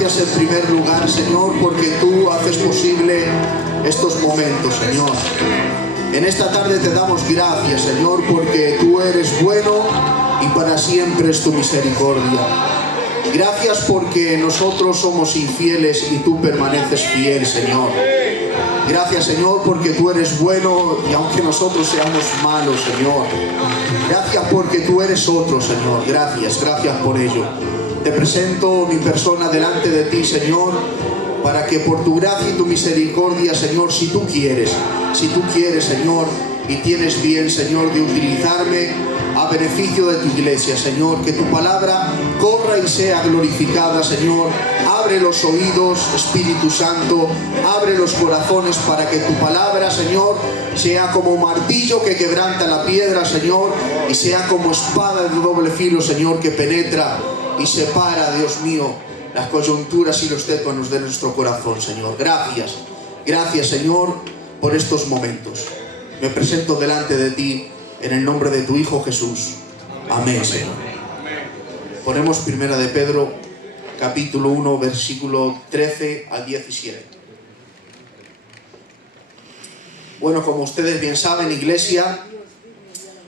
gracias en primer lugar, Señor, porque tú haces posible estos momentos, Señor. En esta tarde te damos gracias, Señor, porque tú eres bueno y para siempre es tu misericordia. Gracias porque nosotros somos infieles y tú permaneces fiel, Señor. Gracias, Señor, porque tú eres bueno y aunque nosotros seamos malos, Señor. Gracias porque tú eres otro, Señor. Gracias por ello. Te presento mi persona delante de ti, Señor, para que por tu gracia y tu misericordia, Señor, si tú quieres, Señor, y tienes bien, Señor, de utilizarme a beneficio de tu iglesia, Señor, que tu palabra corra y sea glorificada, Señor. Abre los oídos, Espíritu Santo, abre los corazones para que tu palabra, Señor, sea como martillo que quebranta la piedra, Señor, y sea como espada de doble filo, Señor, que penetra y separa, Dios mío, las coyunturas y los tétanos de nuestro corazón, Señor. Gracias, Señor, por estos momentos. Me presento delante de ti en el nombre de tu Hijo Jesús. Amén, Señor. Ponemos Primera de Pedro, capítulo 1, versículo 13 al 17. Bueno, como ustedes bien saben, iglesia,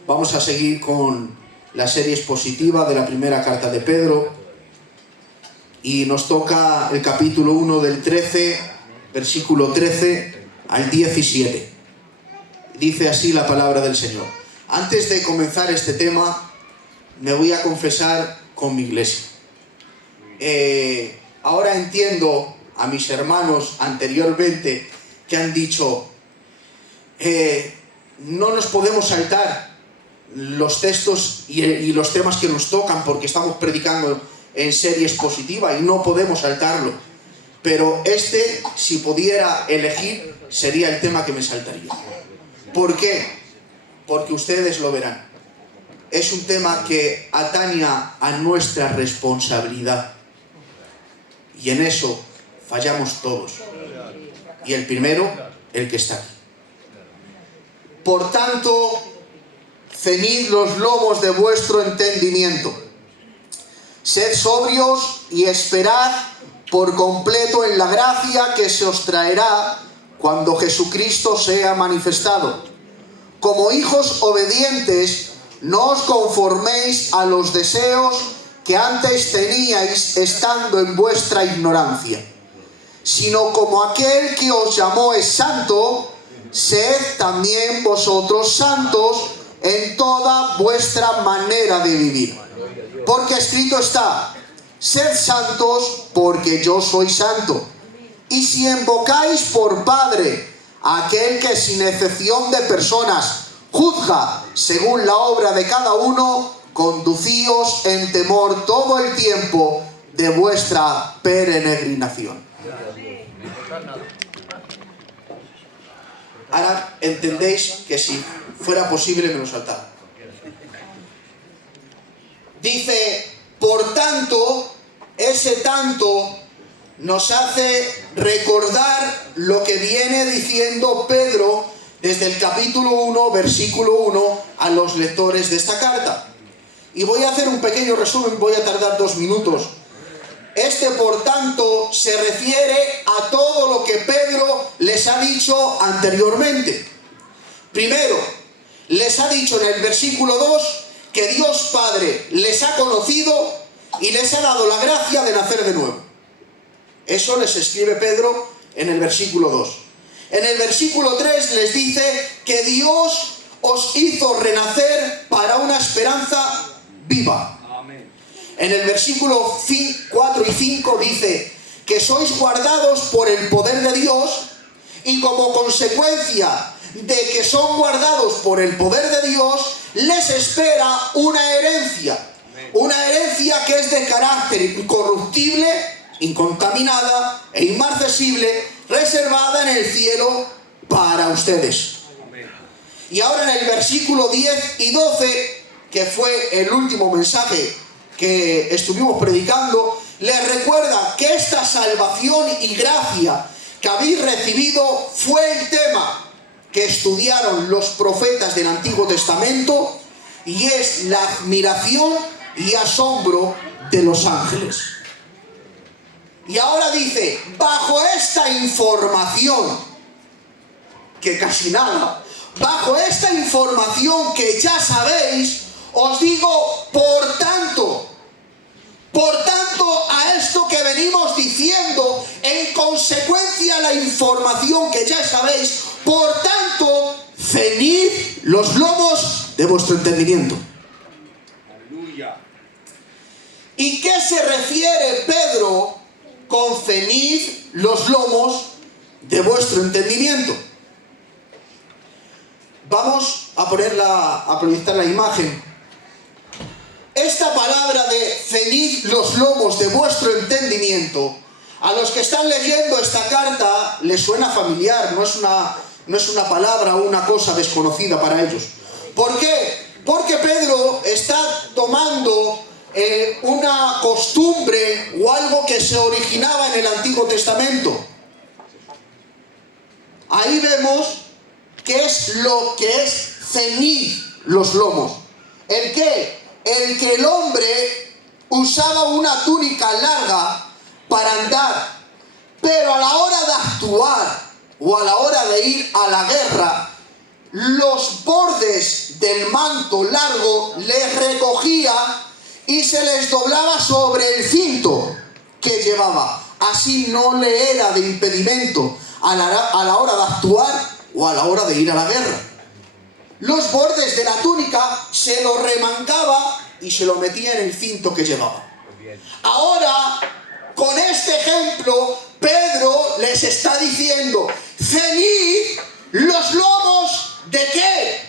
vamos a seguir con la serie expositiva de la primera carta de Pedro. Y nos toca el capítulo 1 del 13, versículo 13 al 17. Dice así la palabra del Señor. Antes de comenzar este tema, me voy a confesar con mi iglesia. Ahora entiendo a mis hermanos anteriormente que han dicho, no nos podemos saltar los textos y los temas que nos tocan porque estamos predicando en serie expositiva y no podemos saltarlo. Pero si pudiera elegir, sería el tema que me saltaría. ¿Por qué? Porque ustedes lo verán. Es un tema que atañe a nuestra responsabilidad. Y en eso fallamos todos. Y el primero, el que está aquí. Por tanto, ceñid los lomos de vuestro entendimiento. Sed sobrios y esperad por completo en la gracia que se os traerá cuando Jesucristo sea manifestado. Como hijos obedientes, no os conforméis a los deseos que antes teníais estando en vuestra ignorancia, sino como aquel que os llamó es santo, sed también vosotros santos en toda vuestra manera de vivir. Porque escrito está, sed santos porque yo soy santo. Y si invocáis por Padre a aquel que sin excepción de personas juzga según la obra de cada uno, conducíos en temor todo el tiempo de vuestra peregrinación. Ahora entendéis que si fuera posible me lo saltaba. Dice, por tanto, ese tanto nos hace recordar lo que viene diciendo Pedro desde el capítulo 1, versículo 1, a los lectores de esta carta. Y voy a hacer un pequeño resumen, voy a tardar 2 minutos. Por tanto, se refiere a todo lo que Pedro les ha dicho anteriormente. Primero, les ha dicho en el versículo 2 que Dios Padre les ha conocido y les ha dado la gracia de nacer de nuevo. Eso les escribe Pedro en el versículo 2. En el versículo 3 les dice que Dios os hizo renacer para una esperanza viva. Amén. En el versículo 4 y 5 dice que sois guardados por el poder de Dios y como consecuencia de que son guardados por el poder de Dios, les espera una herencia. Una herencia que es de carácter incorruptible, incontaminada e inmarcesible, reservada en el cielo para ustedes. Y ahora en el versículo 10 y 12, que fue el último mensaje que estuvimos predicando, les recuerda que esta salvación y gracia que habéis recibido fue el tema que estudiaron los profetas del Antiguo Testamento y es la admiración y asombro de los ángeles. Y ahora dice, bajo esta información, que casi nada, bajo esta información que ya sabéis, os digo, por tanto, a esto que venimos diciendo, en consecuencia a la información que ya sabéis, por tanto, ceñid los lomos de vuestro entendimiento. Aleluya. ¿Y qué se refiere Pedro con ceñid los lomos de vuestro entendimiento? Vamos a proyectar la imagen. Esta palabra de ceñid los lomos de vuestro entendimiento, a los que están leyendo esta carta les suena familiar, no es una palabra o una cosa desconocida para ellos. ¿Por qué? Porque Pedro está tomando una costumbre o algo que se originaba en el Antiguo Testamento. Ahí vemos qué es lo que es ceñid los lomos. ¿El qué? El que el hombre usaba una túnica larga para andar, pero a la hora de actuar o a la hora de ir a la guerra, los bordes del manto largo les recogía y se les doblaba sobre el cinto que llevaba. Así no le era de impedimento a la hora de actuar o a la hora de ir a la guerra. Los bordes de la túnica se lo remangaba y se lo metía en el cinto que llevaba. Ahora, con este ejemplo, Pedro les está diciendo, ceñid los lomos ¿de qué?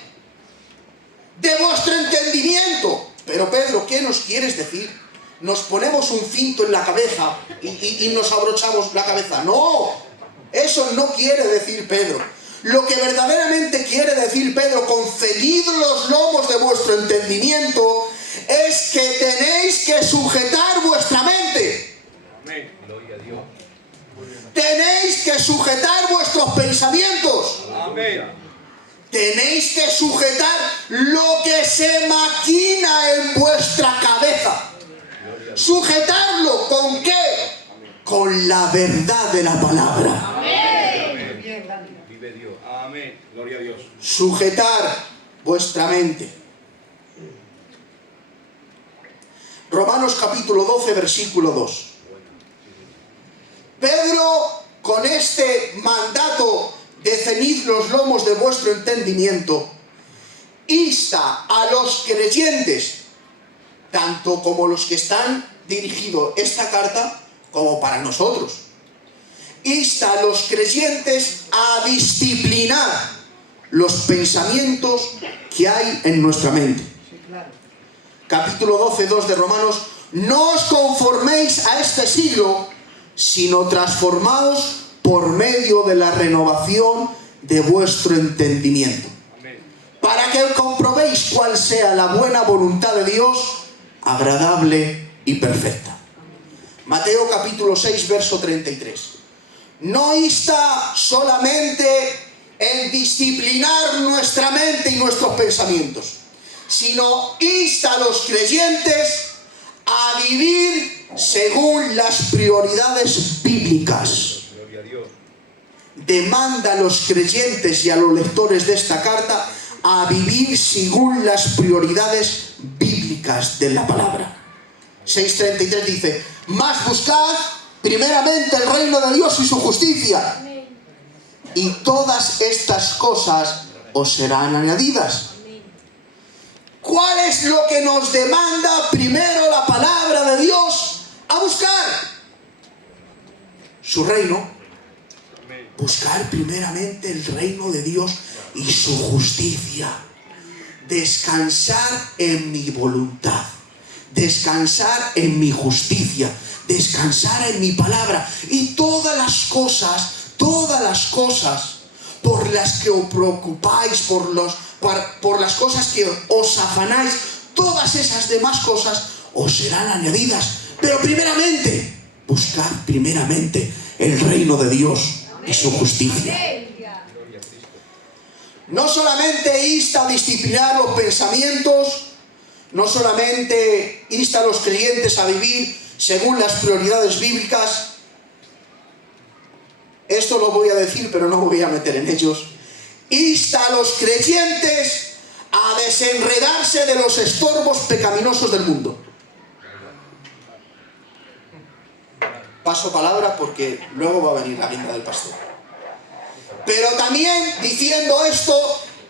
De vuestro entendimiento. Pero Pedro, ¿qué nos quieres decir? ¿Nos ponemos un cinto en la cabeza y nos abrochamos la cabeza? No, eso no quiere decir Pedro. Lo que verdaderamente quiere decir Pedro con ceñid los lomos de vuestro entendimiento es que tenéis que sujetar vuestra mente. Amén. Gloria a Dios. Tenéis que sujetar vuestros pensamientos. Amén. Tenéis que sujetar lo que se maquina en vuestra cabeza. ¿Sujetarlo con qué? Con la verdad de la palabra. Vive Dios. Amén. Gloria a Dios. Sujetar vuestra mente. Romanos capítulo 12, versículo 2. Pedro, con este mandato de ceñid los lomos de vuestro entendimiento, insta a los creyentes, tanto como los que están dirigidos esta carta, como para nosotros. Insta a los creyentes a disciplinar los pensamientos que hay en nuestra mente. Capítulo 12, 2 de Romanos, no os conforméis a este siglo, sino transformaos por medio de la renovación de vuestro entendimiento. Amén. Para que comprobéis cuál sea la buena voluntad de Dios, agradable y perfecta. Mateo capítulo 6, verso 33. No insta solamente en disciplinar nuestra mente y nuestros pensamientos, sino insta a los creyentes a vivir según las prioridades bíblicas. Gloria a Dios. Demanda a los creyentes y a los lectores de esta carta a vivir según las prioridades bíblicas de la palabra. 6:33 dice, mas buscad primeramente el reino de Dios y su justicia, y todas estas cosas os serán añadidas. ¿Cuál es lo que nos demanda primero la palabra de Dios a buscar? Su reino. Buscar primeramente el reino de Dios y su justicia. Descansar en mi voluntad. Descansar en mi justicia. Descansar en mi palabra. Y todas las cosas por las que os preocupáis, por las cosas que os afanáis, todas esas demás cosas os serán añadidas. Pero primeramente, buscad primeramente el reino de Dios y su justicia. No solamente insta a disciplinar los pensamientos, no solamente insta a los creyentes a vivir según las prioridades bíblicas, esto lo voy a decir, pero no me voy a meter en ellos, insta a los creyentes a desenredarse de los estorbos pecaminosos del mundo. Paso palabra porque luego va a venir la guinda del pastor. Pero también, diciendo esto,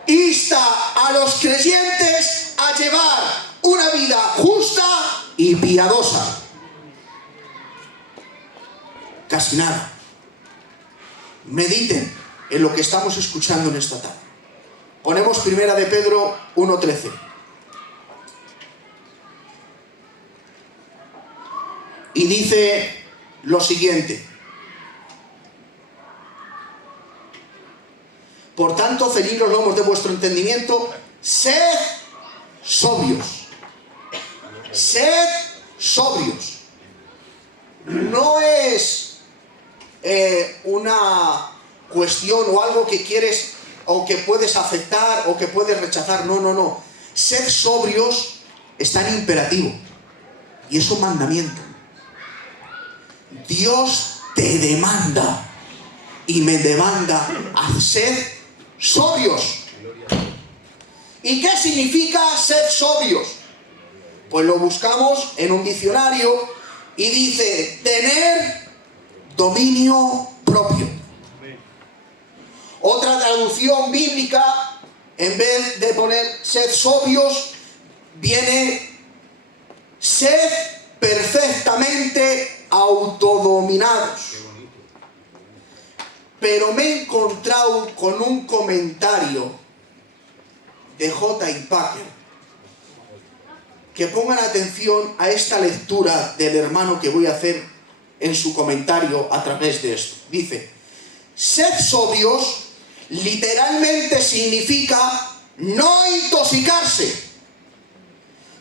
insta a los creyentes a llevar una vida justa y piadosa. Casi nada. Mediten en lo que estamos escuchando en esta tarde. Ponemos primera de Pedro 1:13. Y dice lo siguiente: por tanto, ceñid los lomos de vuestro entendimiento, sed sobrios. Sed sobrios. No es una cuestión o algo que quieres o que puedes aceptar o que puedes rechazar. No, no, no. Sed sobrios está en imperativo y es un mandamiento. Dios te demanda y me demanda a ser sobrios. ¿Y qué significa ser sobrios? Pues lo buscamos en un diccionario y dice tener dominio propio. Otra traducción bíblica, en vez de poner sed sobrios, viene sed perfectamente autodominados. Pero me he encontrado con un comentario de J.I. Packer. Que pongan atención a esta lectura del hermano que voy a hacer en su comentario a través de esto. Dice: sed sobrios literalmente significa no intoxicarse.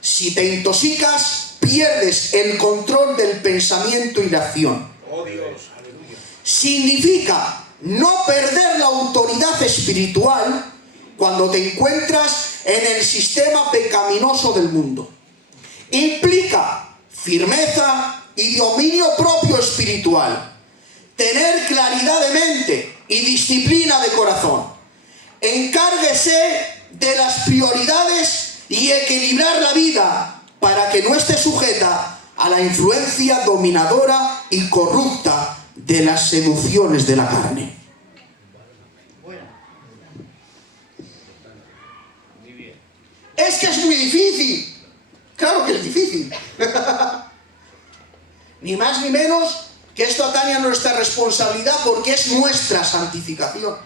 Si te intoxicas, pierdes el control del pensamiento y la acción. Oh Dios, aleluya. Significa no perder la autoridad espiritual cuando te encuentras en el sistema pecaminoso del mundo. Implica firmeza y dominio propio espiritual, tener claridad de mente y disciplina de corazón. Encárguese de las prioridades y equilibrar la vida para que no esté sujeta a la influencia dominadora y corrupta de las seducciones de la carne. Es que es muy difícil. Claro que es difícil. Ni más ni menos que esto atañe a nuestra responsabilidad porque es nuestra santificación.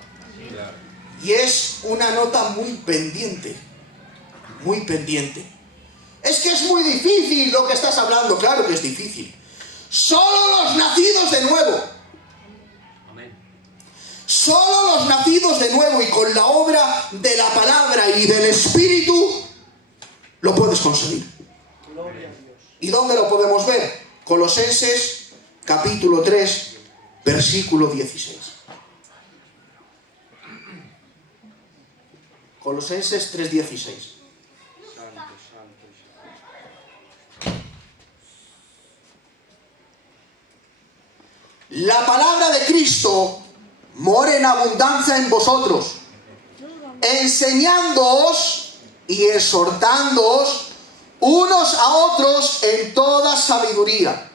Y es una nota muy pendiente. Muy pendiente. Es que es muy difícil lo que estás hablando. Claro que es difícil. Solo los nacidos de nuevo. Solo los nacidos de nuevo y con la obra de la palabra y del Espíritu lo puedes conseguir. ¿Y dónde lo podemos ver? Colosenses capítulo 3, versículo 16. Colosenses 3:16. La palabra de Cristo more en abundancia en vosotros, enseñándoos y exhortándoos unos a otros en toda sabiduría,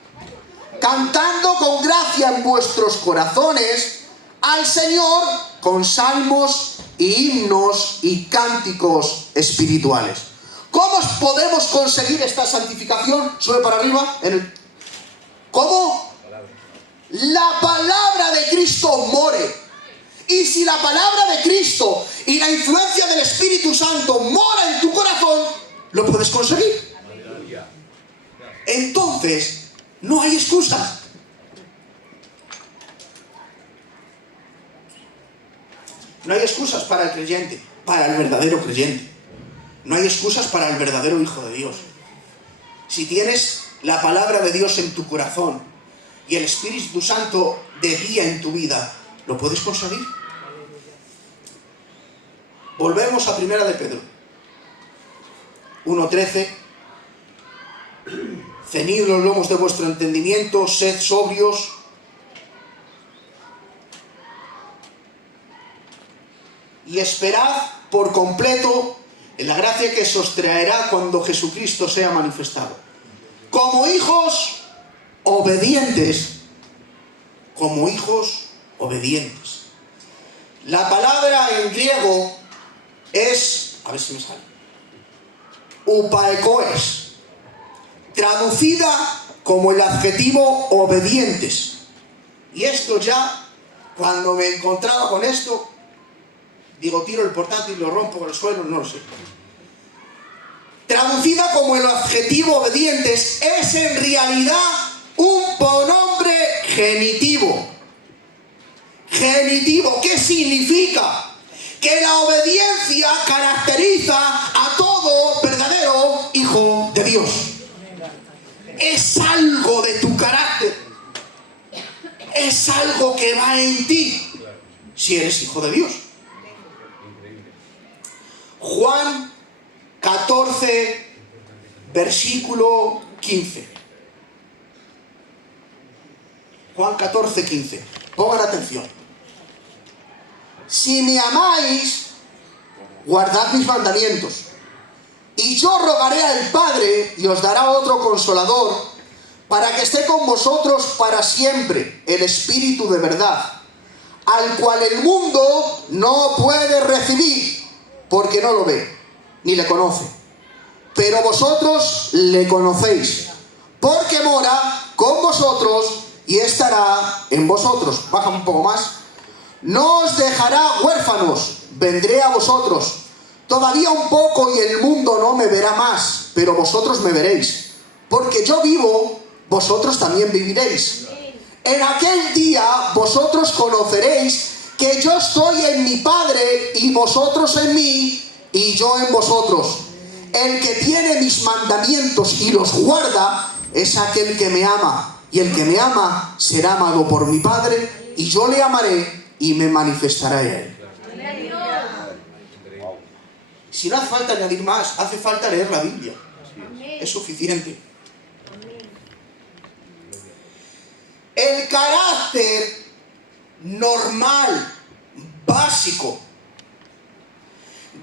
cantando con gracia en vuestros corazones al Señor con salmos y himnos y cánticos espirituales. ¿Cómo podemos conseguir esta santificación? Sube para arriba. ¿Cómo? La palabra de Cristo more. Y si la palabra de Cristo y la influencia del Espíritu Santo mora en tu corazón, lo puedes conseguir. Entonces, no hay excusas. No hay excusas para el creyente, para el verdadero creyente. No hay excusas para el verdadero Hijo de Dios. Si tienes la palabra de Dios en tu corazón y el Espíritu Santo de guía en tu vida, ¿lo puedes conseguir? Volvemos a primera de Pedro 1:13. Ceñid los lomos de vuestro entendimiento, sed sobrios. y esperad por completo en la gracia que se os traerá cuando Jesucristo sea manifestado. Como hijos obedientes, como hijos obedientes. La palabra en griego es, a ver si me sale, upaekoes, traducida como el adjetivo obedientes. Y esto ya, cuando me encontraba con esto, digo, tiro el portátil, lo rompo por el suelo, no lo sé. Traducida como el adjetivo obedientes, es en realidad un pronombre genitivo. Genitivo, ¿qué significa? Que la obediencia caracteriza a todo verdadero hijo de Dios. Es algo de tu carácter. Es algo que va en ti, si eres hijo de Dios. Juan 14, versículo 15. Juan 14, 15. Pongan atención. Si me amáis, guardad mis mandamientos. Y yo rogaré al Padre y os dará otro consolador para que esté con vosotros para siempre, el Espíritu de verdad, al cual el mundo no puede recibir porque no lo ve ni le conoce. Pero vosotros le conocéis, porque mora con vosotros y estará en vosotros. Baja un poco más. No os dejará huérfanos, vendré a vosotros. Todavía un poco y el mundo no me verá más, pero vosotros me veréis. Porque yo vivo, vosotros también viviréis. En aquel día vosotros conoceréis que yo estoy en mi Padre y vosotros en mí y yo en vosotros. El que tiene mis mandamientos y los guarda es aquel que me ama. Y el que me ama será amado por mi Padre y yo le amaré y me manifestaré a él. Si no hace falta añadir más, hace falta leer la Biblia. Es suficiente. El carácter normal, básico,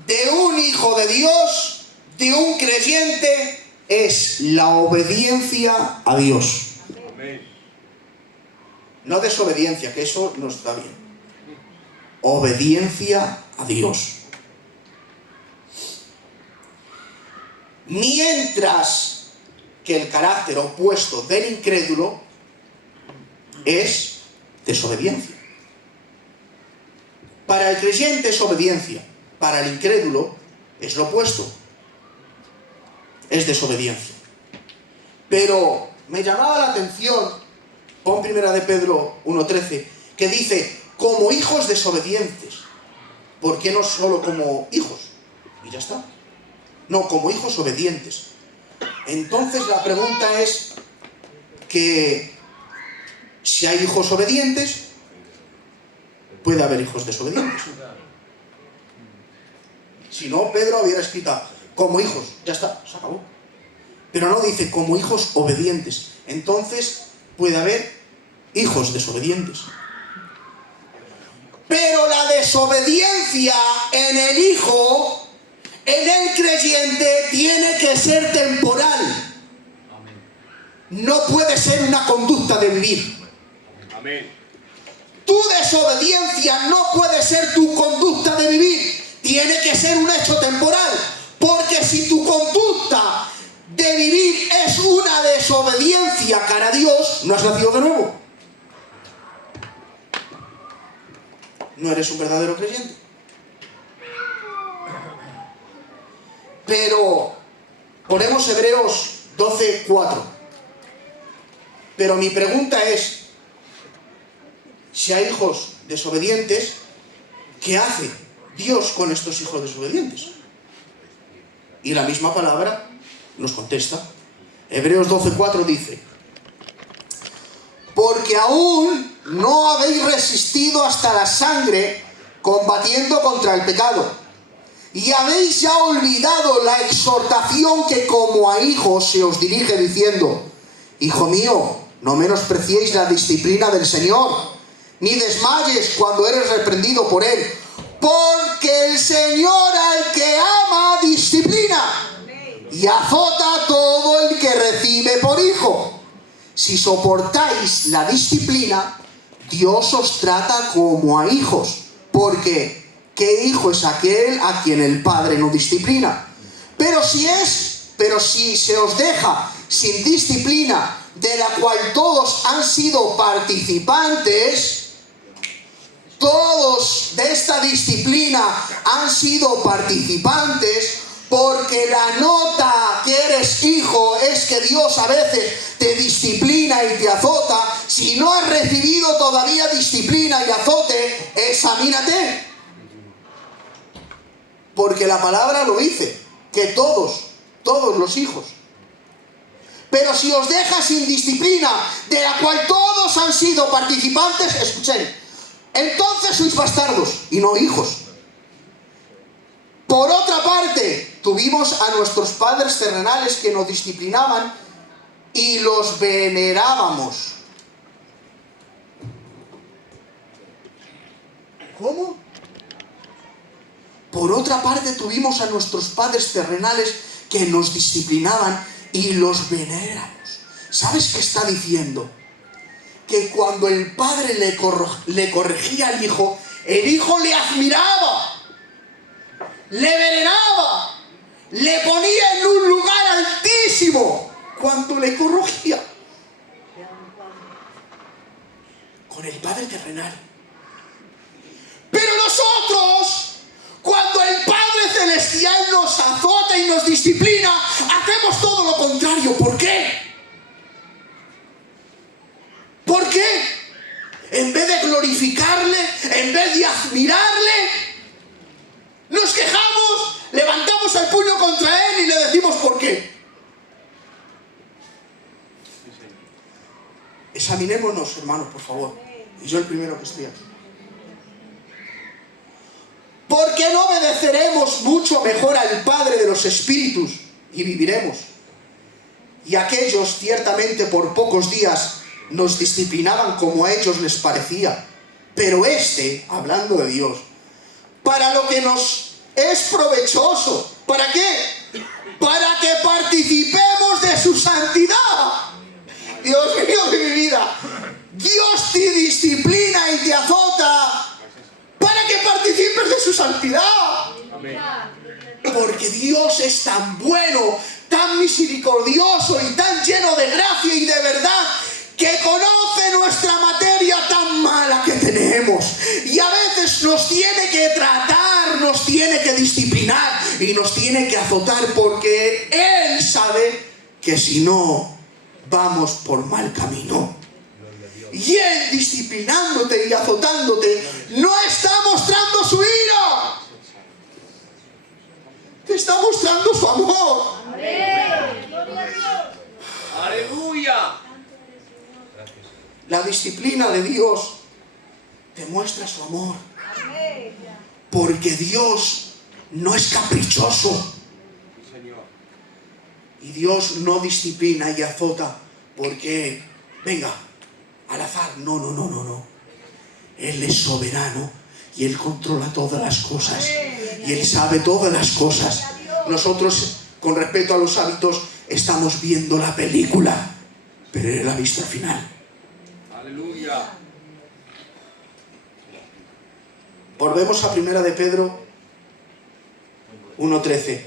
de un hijo de Dios, de un creyente, es la obediencia a Dios. No desobediencia, que eso no está bien. Obediencia a Dios. Mientras que el carácter opuesto del incrédulo es desobediencia. Para el creyente es obediencia, para el incrédulo es lo opuesto, es desobediencia. Pero me llamaba la atención, pon 1 de Pedro 1:13, que dice, como hijos desobedientes. ¿Por qué no solo como hijos? Y ya está. No, como hijos obedientes. Entonces la pregunta es que si hay hijos obedientes, puede haber hijos desobedientes. Si no, Pedro hubiera escrito como hijos, ya está, se acabó. Pero no dice como hijos obedientes. Entonces puede haber hijos desobedientes. Pero la desobediencia en el hijo, en el creyente, tiene que ser temporal. No puede ser una conducta de vivir. Amén. Tu desobediencia no puede ser tu conducta de vivir. Tiene que ser un hecho temporal. Porque si tu conducta de vivir es una desobediencia cara a Dios, no has nacido de nuevo. No eres un verdadero creyente. Pero ponemos Hebreos 12:4. Pero mi pregunta es, si hay hijos desobedientes, ¿qué hace Dios con estos hijos desobedientes? Y la misma palabra nos contesta. Hebreos 12:4 dice, porque aún no habéis resistido hasta la sangre combatiendo contra el pecado, y habéis ya olvidado la exhortación que como a hijos se os dirige diciendo, hijo mío, no menospreciéis la disciplina del Señor, ni desmayes cuando eres reprendido por Él, Porque el Señor al que ama disciplina y azota a todo el que recibe por hijo. Si soportáis la disciplina, Dios os trata como a hijos. Porque ¿qué hijo es aquel a quien el Padre no disciplina? Pero si se os deja sin disciplina, de la cual todos han sido participantes, todos de esta disciplina han sido participantes, porque la nota que eres hijo es que Dios a veces te disciplina y te azota. Si no has recibido todavía disciplina y azote, examínate. Porque la palabra lo dice, que todos los hijos. Pero si os deja sin disciplina, de la cual todos han sido participantes, escuchen, entonces sois bastardos y no hijos. Por otra parte, tuvimos a nuestros padres terrenales que nos disciplinaban y los venerábamos. ¿Cómo? Por otra parte, tuvimos a nuestros padres terrenales que nos disciplinaban y los veneramos. ¿Sabes qué está diciendo? Que cuando el padre le corregía al hijo, el hijo le admiraba, le veneraba, le ponía en un lugar altísimo cuando le corregía. Con el Padre terrenal. Pero nosotros, cuando el Padre celestial nos azota y nos disciplina, hacemos todo lo contrario. ¿Por qué? ¿Por qué? En vez de glorificarle, en vez de admirarle, nos quejamos, levantamos el puño contra él y le decimos ¿por qué? Examinémonos, hermanos, por favor. Y yo el primero que estoy aquí. ¿Por qué no obedeceremos mucho mejor al Padre de los Espíritus y viviremos? Y aquellos ciertamente por pocos días nos disciplinaban como a ellos les parecía. Pero hablando de Dios, para lo que nos es provechoso. ¿Para qué? Para que participemos de su santidad. Dios mío de mi vida, Dios te disciplina y te azota para que participes de su santidad. Amén. Porque Dios es tan bueno, tan misericordioso y tan lleno de gracia y de verdad, que conoce nuestra materia tan mala que tenemos. Y a veces nos tiene que tratar, nos tiene que disciplinar y nos tiene que azotar, porque Él sabe que si no, vamos por mal camino. Y Él, disciplinándote y azotándote, no está mostrando su ira. Te está mostrando su amor. Amén. Aleluya. La disciplina de Dios te muestra su amor. Porque Dios no es caprichoso. Y Dios no disciplina y azota porque, venga, al azar. No. Él es soberano y Él controla todas las cosas. Y Él sabe todas las cosas. Nosotros, con respecto a los hábitos, estamos viendo la película, pero Él la ha visto al final. Aleluya. Volvemos a 1 de Pedro 1:13.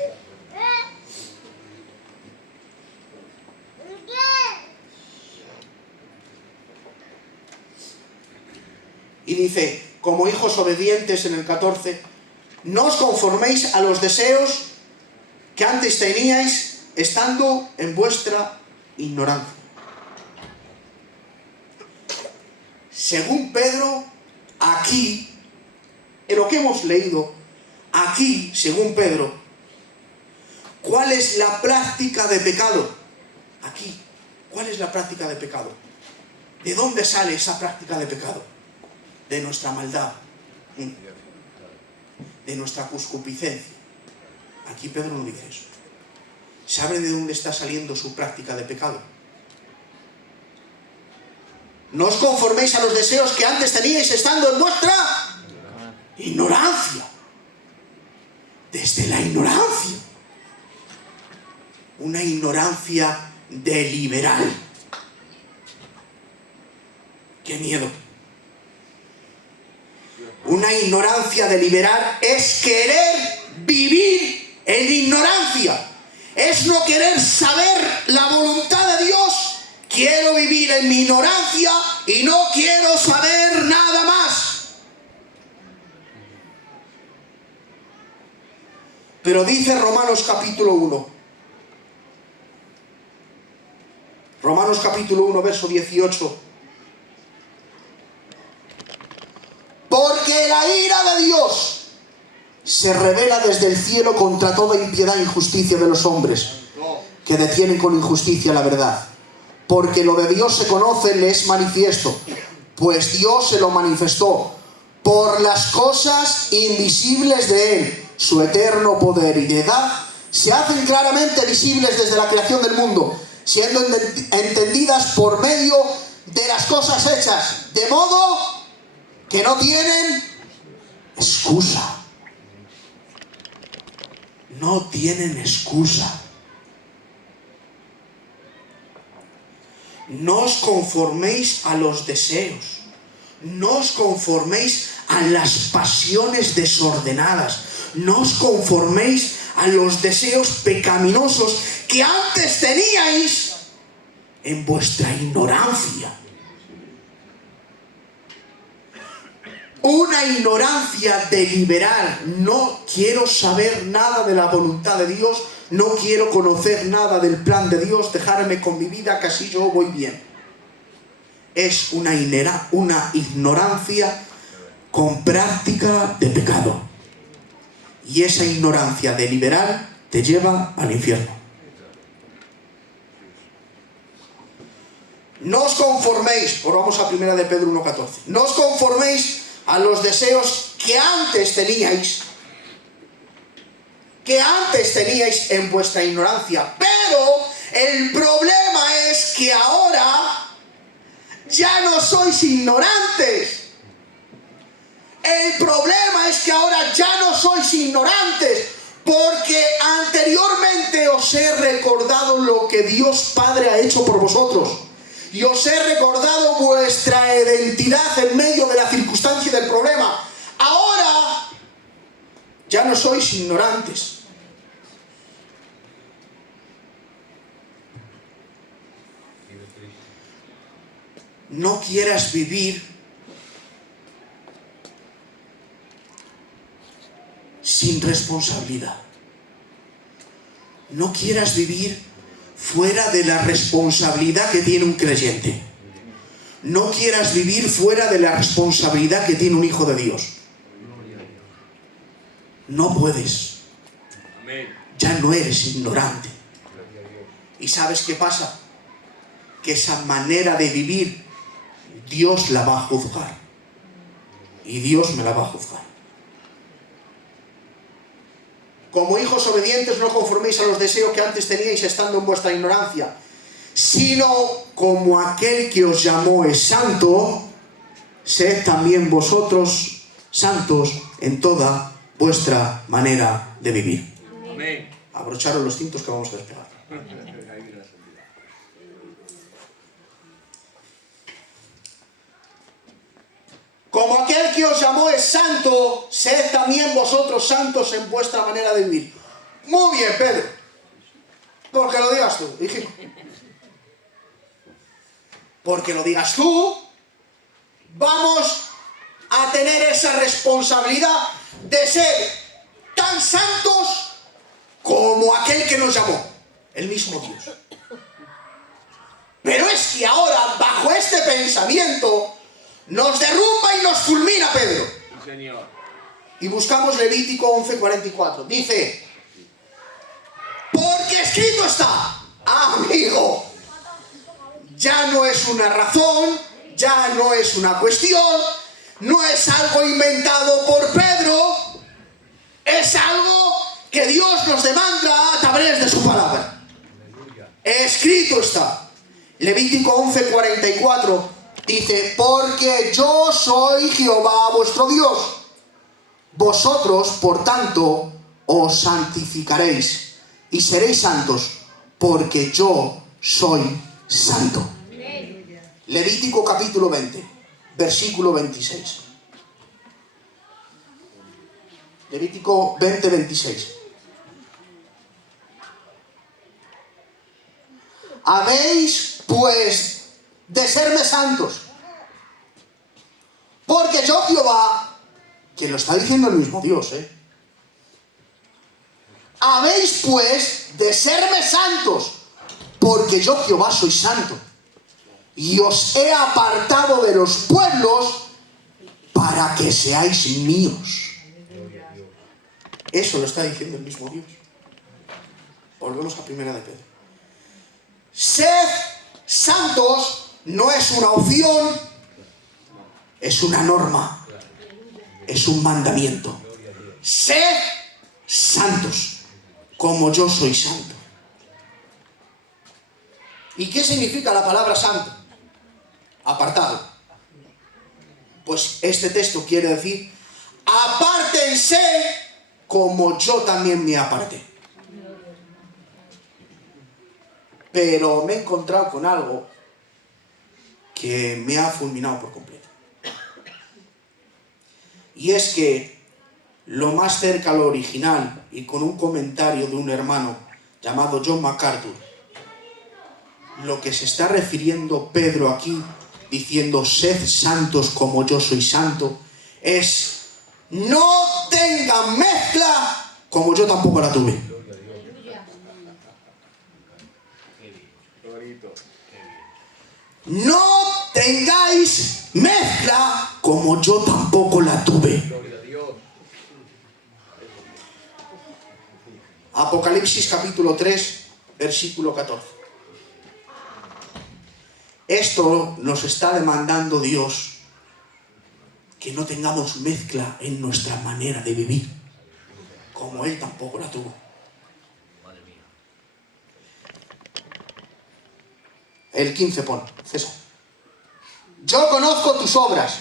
Y dice, como hijos obedientes en el 14, no os conforméis a los deseos que antes teníais estando en vuestra ignorancia. Según Pedro, aquí, en lo que hemos leído, aquí, según Pedro, ¿cuál es la práctica de pecado? Aquí, ¿cuál es la práctica de pecado? ¿De dónde sale esa práctica de pecado? De nuestra maldad, de nuestra concupiscencia. Aquí Pedro no dice eso. ¿Sabe de dónde está saliendo su práctica de pecado? No os conforméis a los deseos que antes teníais estando en vuestra Ignorancia. Desde la ignorancia. Una ignorancia deliberal. ¡Qué miedo! Una ignorancia deliberal es querer vivir en ignorancia. Es no querer saber la voluntad de Dios. Quiero vivir en mi ignorancia y no quiero saber nada más. Pero dice Romanos capítulo 1. Romanos capítulo 1, verso 18. Porque la ira de Dios se revela desde el cielo contra toda impiedad e injusticia de los hombres, que detienen con injusticia la verdad. Porque lo de Dios se conoce, le es manifiesto, pues Dios se lo manifestó por las cosas invisibles de Él. Su eterno poder y deidad se hacen claramente visibles desde la creación del mundo, siendo entendidas por medio de las cosas hechas, de modo que no tienen excusa. No tienen excusa. No os conforméis a los deseos. No os conforméis a las pasiones desordenadas. No os conforméis a los deseos pecaminosos que antes teníais en vuestra ignorancia. Una ignorancia deliberal. No quiero saber nada de la voluntad de Dios. No quiero conocer nada del plan de Dios. Dejarme con mi vida, que así yo voy bien. Es una ignorancia con práctica de pecado. Y esa ignorancia deliberal te lleva al infierno. No os conforméis, ahora vamos a 1 de Pedro 1:14. No os conforméis a los deseos que antes teníais en vuestra ignorancia. Pero el problema es que ahora ya no sois ignorantes. El problema es que ahora ya no sois ignorantes, porque anteriormente os he recordado lo que Dios Padre ha hecho por vosotros. Y os he recordado vuestra identidad en medio de la circunstancia y del problema. Ahora ya no sois ignorantes. No quieras vivir sin responsabilidad. No quieras vivir fuera de la responsabilidad que tiene un creyente. No quieras vivir fuera de la responsabilidad que tiene un hijo de Dios. No puedes. Ya no eres ignorante. ¿Y sabes qué pasa? Que esa manera de vivir Dios la va a juzgar. Y Dios me la va a juzgar. Como hijos obedientes, no conforméis a los deseos que antes teníais estando en vuestra ignorancia, sino como aquel que os llamó es santo, sed también vosotros santos en toda vuestra manera de vivir. Amén. Abrocharos los cintos que vamos a despegar. Como aquel que os llamó es santo, sed también vosotros santos en vuestra manera de vivir. Muy bien, Pedro. Porque lo digas tú, hijo. Porque lo digas tú, vamos a tener esa responsabilidad de ser tan santos como aquel que nos llamó, el mismo Dios. Pero es que ahora, bajo este pensamiento, nos derrumba y nos fulmina Pedro. Sí, Señor. Y buscamos Levítico 11:44. Dice: porque escrito está, amigo, ya no es una razón, ya no es una cuestión, no es algo inventado por Pedro, es algo que Dios nos demanda a través de su palabra. Escrito está. Levítico 11:44 dice: porque yo soy Jehová vuestro Dios, Vosotros, por tanto, os santificaréis y seréis santos, porque yo soy santo. Levítico capítulo 20, versículo 26. Levítico 20, 26. Habéis, pues, de serme santos, porque yo Jehová, que lo está diciendo el mismo Dios, habéis, pues, de serme santos, porque yo Jehová soy santo, y os he apartado de los pueblos para que seáis míos. Eso lo está diciendo el mismo Dios. Volvemos a primera de Pedro. Sed santos no es una opción, es una norma, es un mandamiento. Sed santos, como yo soy santo. ¿Y qué significa la palabra santo? Apartado. Pues este texto quiere decir: apártense como yo también me aparté. Pero me he encontrado con algo que me ha fulminado por completo. Y es que lo más cerca a lo original, y con un comentario de un hermano llamado John MacArthur, lo que se está refiriendo Pedro aquí, diciendo sed santos como yo soy santo, es no tengan mezcla como yo tampoco la tuve. No tengáis mezcla como yo tampoco la tuve. Apocalipsis capítulo 3, versículo 14. Esto nos está demandando Dios, que no tengamos mezcla en nuestra manera de vivir, como Él tampoco la tuvo. El 15 pone, César. Yo conozco tus obras,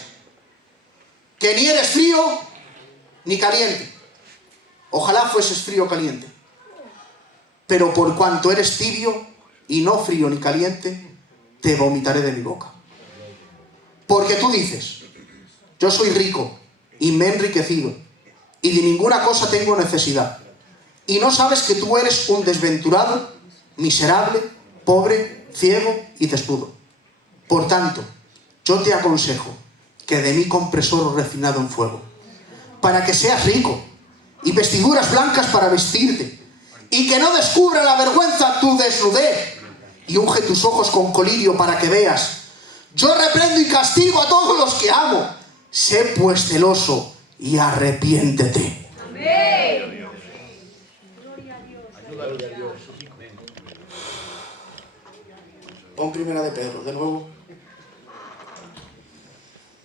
que ni eres frío ni caliente. Ojalá fueses frío o caliente. Pero por cuanto eres tibio y no frío ni caliente, te vomitaré de mi boca. Porque tú dices: yo soy rico y me he enriquecido, y de ninguna cosa tengo necesidad. Y no sabes que tú eres un desventurado, miserable, pobre, ciego y desnudo. Por tanto, yo te aconsejo que de mí compres oro refinado en fuego, para que seas rico, y vestiduras blancas para vestirte, y que no descubra la vergüenza tu desnudez, y unge tus ojos con colirio para que veas. Yo reprendo y castigo a todos los que amo. Sé pues celoso y arrepiéntete. Amén. Pon primera de Pedro, de nuevo.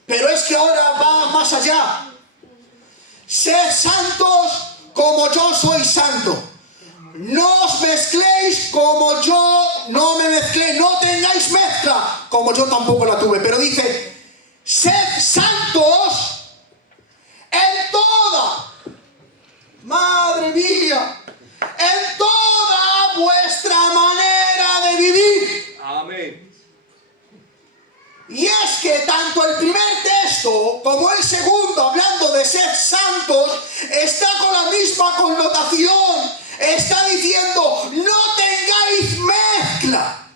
Pero es que ahora va más allá. Sed santos como yo soy santo. No os mezcléis como yo no me mezclé. No tengáis mezcla como yo tampoco la tuve. Pero dice: sed santos en toda, madre mía, en toda vuestra manera de vivir. Amén. Y es que tanto el primer texto como el segundo, hablando de ser santos, está con la misma connotación. Está diciendo: no tengáis mezcla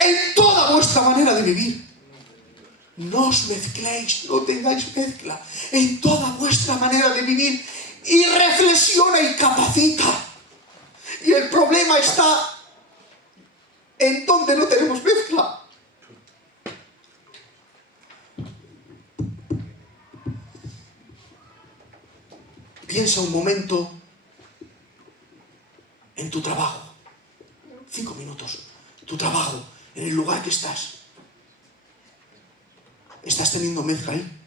en toda vuestra manera de vivir. No os mezcléis, no tengáis mezcla en toda vuestra manera de vivir. Y reflexiona y capacita. Y el problema está en donde no tenemos mezcla. Piensa un momento en tu trabajo. 5 minutos. Tu trabajo, en el lugar que estás. ¿Estás teniendo mezcla ahí?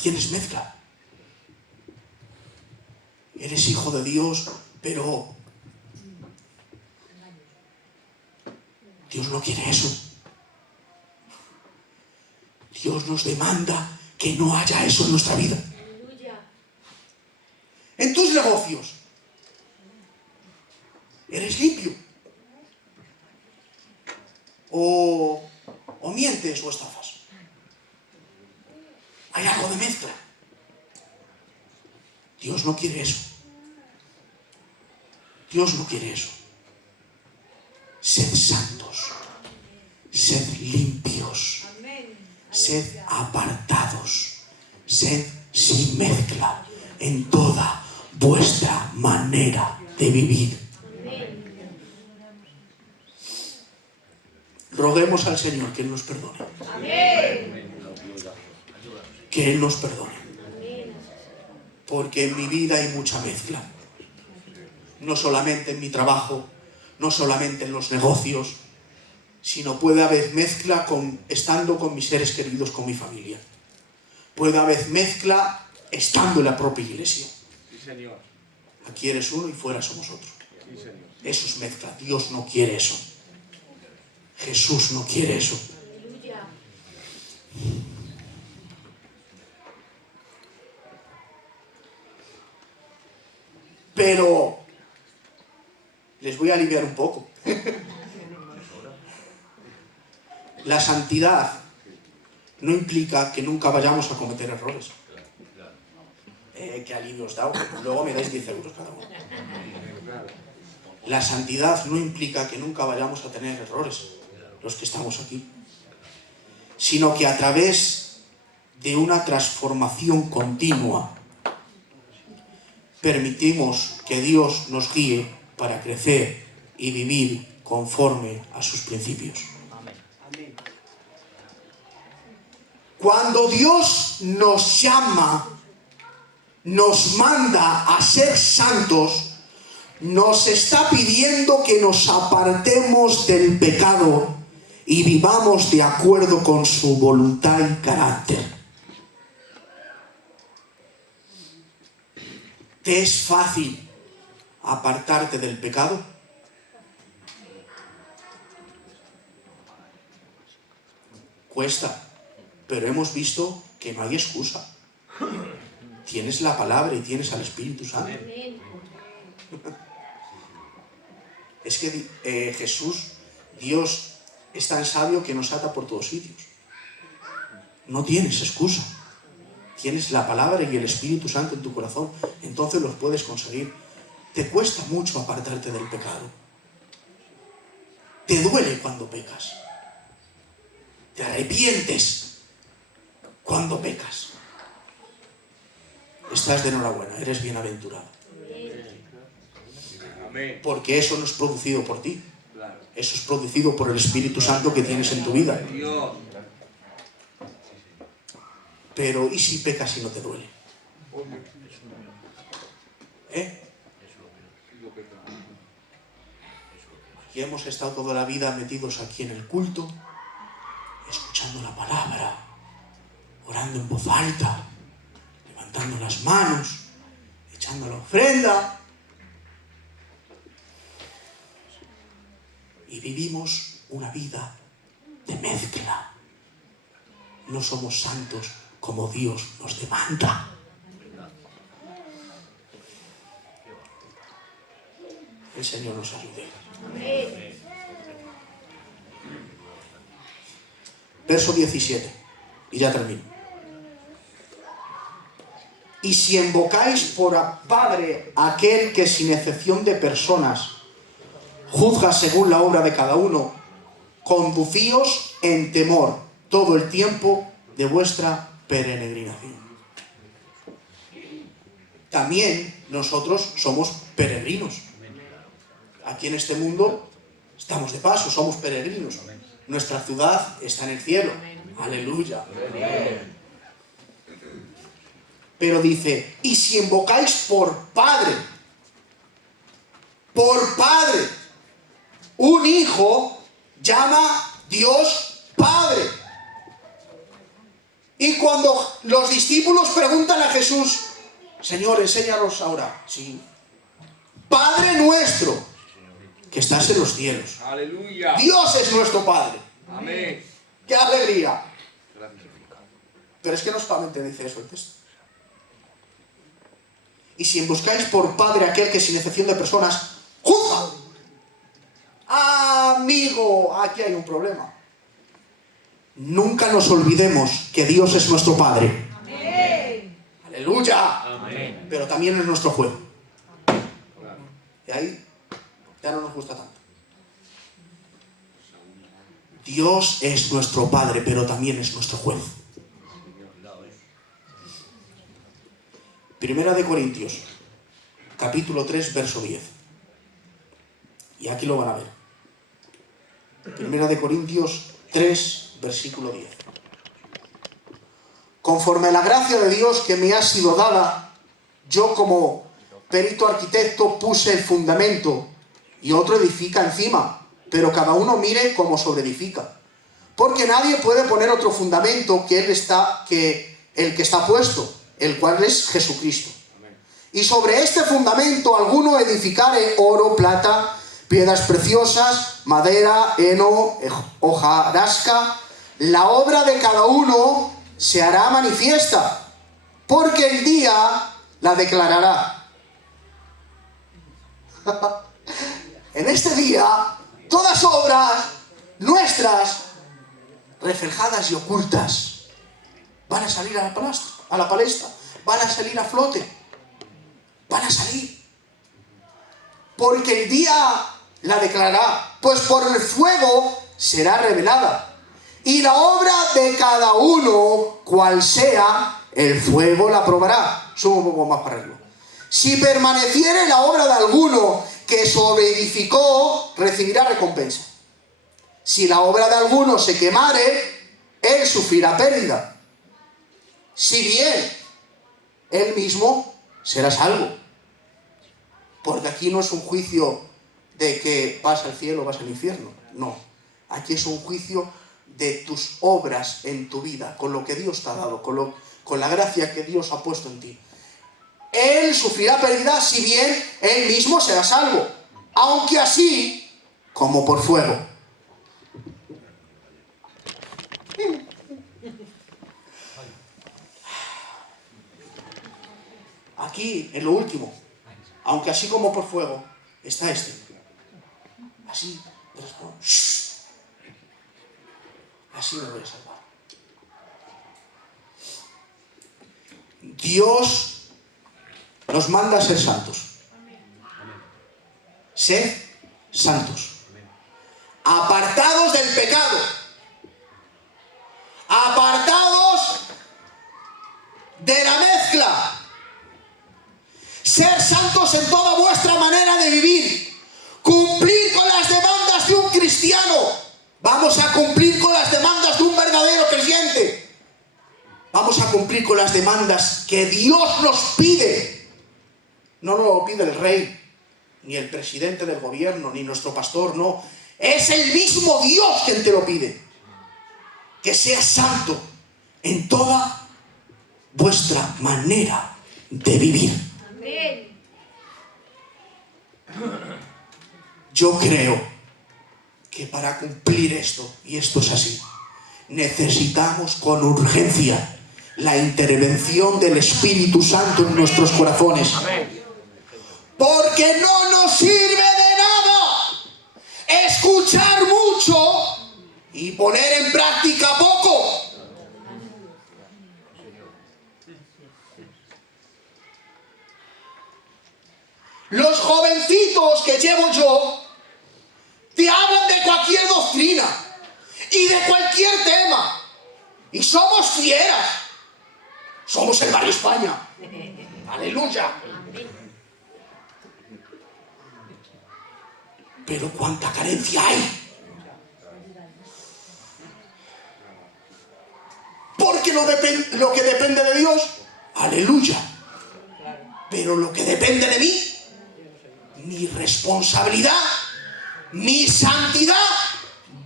¿Tienes mezcla? Eres hijo de Dios, pero Dios no quiere eso. Dios nos demanda que no haya eso en nuestra vida. Aleluya. En tus negocios, ¿eres limpio? ¿O mientes o estafas? Hay algo de mezcla. Dios no quiere eso. Dios no quiere eso. Sed santos, sed limpios, sed apartados, sed sin mezcla en toda vuestra manera de vivir. Roguemos al Señor que Él nos perdone. Que Él nos perdone. Porque en mi vida hay mucha mezcla. No solamente en mi trabajo, no solamente en los negocios, sino puede haber mezcla estando con mis seres queridos, con mi familia. Puede haber mezcla estando en la propia iglesia. Sí, Señor. Aquí eres uno y fuera somos otro. Sí, Señor. Eso es mezcla. Dios no quiere eso. Jesús no quiere eso. Aleluya. Pero les voy a aliviar un poco. La santidad no implica que nunca vayamos a cometer errores. ¿Qué alivio os da? Luego me dais 10 euros cada uno. La santidad no implica que nunca vayamos a tener errores, los que estamos aquí, sino que a través de una transformación continua permitimos que Dios nos guíe para crecer y vivir conforme a sus principios. Cuando Dios nos llama, nos manda a ser santos, nos está pidiendo que nos apartemos del pecado y vivamos de acuerdo con su voluntad y carácter. ¿Te es fácil apartarte del pecado? Cuesta, pero hemos visto que no hay excusa. Tienes la palabra y tienes al Espíritu Santo. Amén. Es que Jesús, Dios, es tan sabio que nos ata por todos sitios. No tienes excusa. Tienes la palabra y el Espíritu Santo en tu corazón, entonces los puedes conseguir. Te cuesta mucho apartarte del pecado. Te duele cuando pecas. Te arrepientes cuando pecas. Estás de enhorabuena, eres bienaventurado. Amén. Porque eso no es producido por ti. Claro. Eso es producido por el Espíritu Santo que tienes en tu vida. Dios. Pero ¿y si pecas y no te duele? Y hemos estado toda la vida metidos aquí en el culto, escuchando la palabra, orando en voz alta, levantando las manos, echando la ofrenda. Y vivimos una vida de mezcla. No somos santos como Dios nos demanda. El Señor nos ayude. Amén. Verso 17. Y ya termino. Y si invocáis por Padre aquel que sin excepción de personas juzga según la obra de cada uno, conducíos en temor todo el tiempo de vuestra peregrinación. También nosotros somos peregrinos. Aquí en este mundo estamos de paso, somos peregrinos. Nuestra ciudad está en el cielo. Aleluya. Pero dice, y si invocáis por Padre, un hijo llama Dios Padre. Y cuando los discípulos preguntan a Jesús, Señor, enséñanos ahora. Sí. Padre nuestro, que estás en los cielos. Aleluya. Dios es nuestro Padre. Amén. ¡Qué alegría! Pero es que no solamente dice eso el texto. Y si buscáis por padre aquel que sin excepción de personas juzga. Amigo, aquí hay un problema. Nunca nos olvidemos que Dios es nuestro Padre. Amén. ¡Aleluya! Amén. Pero también es nuestro juez. Y ahí ya no nos gusta tanto. Dios es nuestro Padre, pero también es nuestro juez. Primera de Corintios, capítulo 3, verso 10. Y aquí lo van a ver. Primera de Corintios 3, versículo 10. Conforme a la gracia de Dios que me ha sido dada, yo como perito arquitecto puse el fundamento y otro edifica encima, pero cada uno mire cómo sobreedifica. Porque nadie puede poner otro fundamento que el que está puesto, el cual es Jesucristo. Y sobre este fundamento alguno edificare oro, plata, piedras preciosas, madera, heno, hojarasca. La obra de cada uno se hará manifiesta, porque el día la declarará. En este día, todas obras nuestras, reflejadas y ocultas, van a salir a la palestra, van a salir a flote, van a salir. Porque el día la declarará, pues por el fuego será revelada. Y la obra de cada uno, cual sea, el fuego la probará. Subo un poco más para arriba. Si permaneciere la obra de alguno que sobreedificó, recibirá recompensa. Si la obra de alguno se quemare, él sufrirá pérdida. Si bien, él mismo será salvo. Porque aquí no es un juicio de que vas al cielo o vas al infierno. No. Aquí es un juicio de tus obras en tu vida, con lo que Dios te ha dado, con la gracia que Dios ha puesto en ti. Él sufrirá pérdida, si bien él mismo será salvo, aunque así como por fuego. Aquí, en lo último, aunque así como por fuego, está este. Así, así me voy a salvar. Dios nos manda a ser santos. Sed santos. Apartados del pecado. Apartados de la mezcla. Ser santos en toda vuestra manera de vivir. Cumplir con las demandas de un cristiano. Vamos a cumplir con las demandas de un verdadero creyente. Vamos a cumplir con las demandas que Dios nos pide. No nos lo pide el rey, ni el presidente del gobierno, ni nuestro pastor, no. Es el mismo Dios quien te lo pide. Que seas santo en toda vuestra manera de vivir. Amén. Yo creo que para cumplir esto, y esto es así, necesitamos con urgencia la intervención del Espíritu Santo en nuestros corazones. Porque no nos sirve de nada escuchar mucho y poner en práctica poco. Los jovencitos que llevo yo te hablan de cualquier doctrina y de cualquier tema. Y somos fieras. Somos el Barrio España. Aleluya. Pero cuánta carencia hay. Porque lo que depende de Dios, aleluya. Pero lo que depende de mí, mi responsabilidad, mi santidad,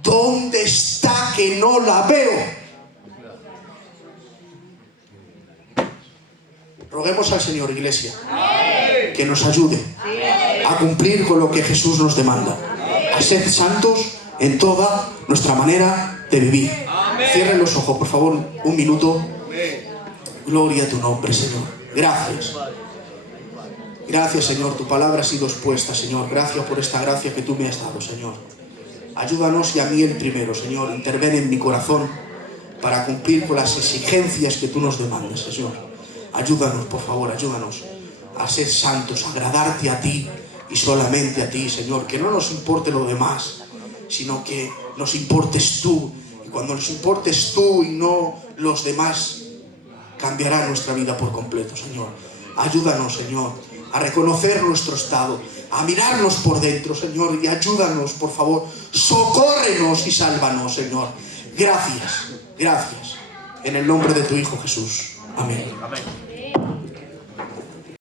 ¿dónde está que no la veo? Roguemos al Señor, iglesia, que nos ayude a cumplir con lo que Jesús nos demanda. A ser santos en toda nuestra manera de vivir. Cierren los ojos, por favor, un minuto. Gloria a tu nombre, Señor. Gracias. Gracias, Señor. Tu palabra ha sido expuesta, Señor. Gracias por esta gracia que tú me has dado, Señor. Ayúdanos y a mí el primero, Señor. Interven en mi corazón para cumplir con las exigencias que tú nos demandas, Señor. Ayúdanos, por favor, ayúdanos a ser santos, a agradarte a ti y solamente a ti, Señor. Que no nos importe lo demás, sino que nos importes tú. Y cuando nos importes tú y no los demás, cambiará nuestra vida por completo, Señor. Ayúdanos, Señor, a reconocer nuestro estado, a mirarnos por dentro, Señor, y ayúdanos, por favor. Socórrenos y sálvanos, Señor. Gracias, gracias. En el nombre de tu Hijo Jesús. Amén. Amén.